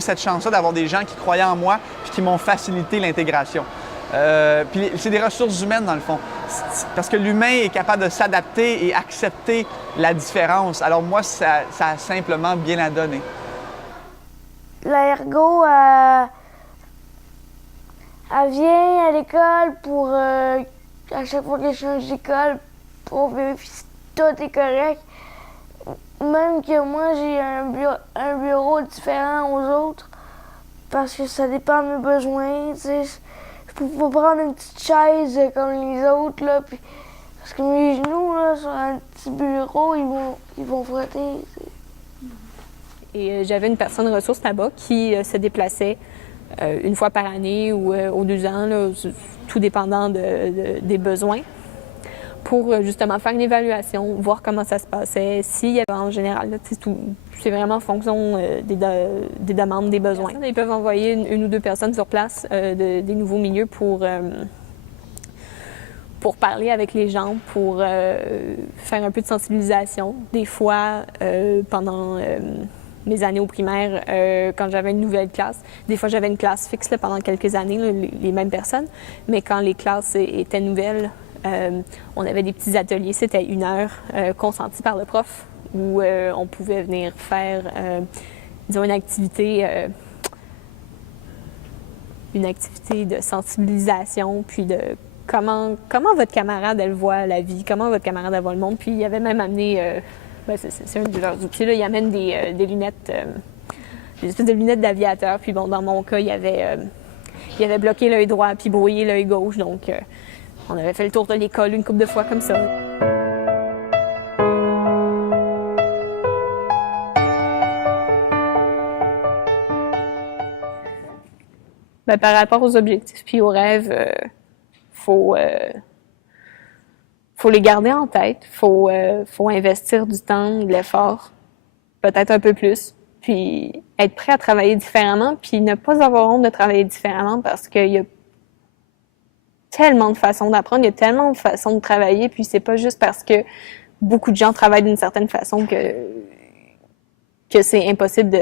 eu cette chance-là d'avoir des gens qui croyaient en moi puis qui m'ont facilité l'intégration. Puis c'est des ressources humaines, dans le fond. Parce que l'humain est capable de s'adapter et accepter la différence. Alors moi, ça a simplement bien à donner. L'ergo, elle vient à l'école pour, à chaque fois que je change d'école, pour vérifier si tout est correct. Même que moi, j'ai un bureau différent aux autres, parce que ça dépend de mes besoins, tu sais. Je peux pas prendre une petite chaise comme les autres, là, puis, parce que mes genoux, là, sur un petit bureau, ils vont frotter. T'sais. Et j'avais une personne ressource là-bas qui se déplaçait une fois par année ou aux 2 ans, là, tout dépendant des besoins, pour justement faire une évaluation, voir comment ça se passait, s'il y avait en général, c'est vraiment en fonction des demandes, des besoins. Ils peuvent envoyer une ou 2 personnes sur place des nouveaux milieux pour parler avec les gens, pour faire un peu de sensibilisation. Des fois, pendant mes années au primaire, quand j'avais une nouvelle classe, des fois j'avais une classe fixe là, pendant quelques années, là, les mêmes personnes, mais quand les classes étaient nouvelles, on avait des petits ateliers, c'était 1 heure consentie par le prof, où on pouvait venir faire, disons, une activité de sensibilisation, puis de comment votre camarade, elle voit la vie, comment votre camarade, elle voit le monde. Puis il avait même amené, c'est un de leurs outils, là, il amène des lunettes, des espèces de lunettes d'aviateur. Puis bon, dans mon cas, il avait bloqué l'œil droit, puis brouillé l'œil gauche, donc on avait fait le tour de l'école une couple de fois comme ça. Ben, par rapport aux objectifs puis aux rêves, faut les garder en tête. Faut investir du temps, de l'effort, peut-être un peu plus, puis être prêt à travailler différemment, puis ne pas avoir honte de travailler différemment parce qu'il y a tellement de façons d'apprendre, il y a tellement de façons de travailler, puis c'est pas juste parce que beaucoup de gens travaillent d'une certaine façon que c'est impossible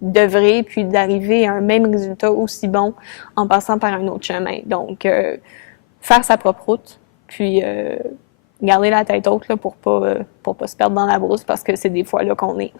d'œuvrer puis d'arriver à un même résultat aussi bon en passant par un autre chemin. Donc, faire sa propre route, puis garder la tête haute là, pour pas se perdre dans la brousse parce que c'est des fois là qu'on est.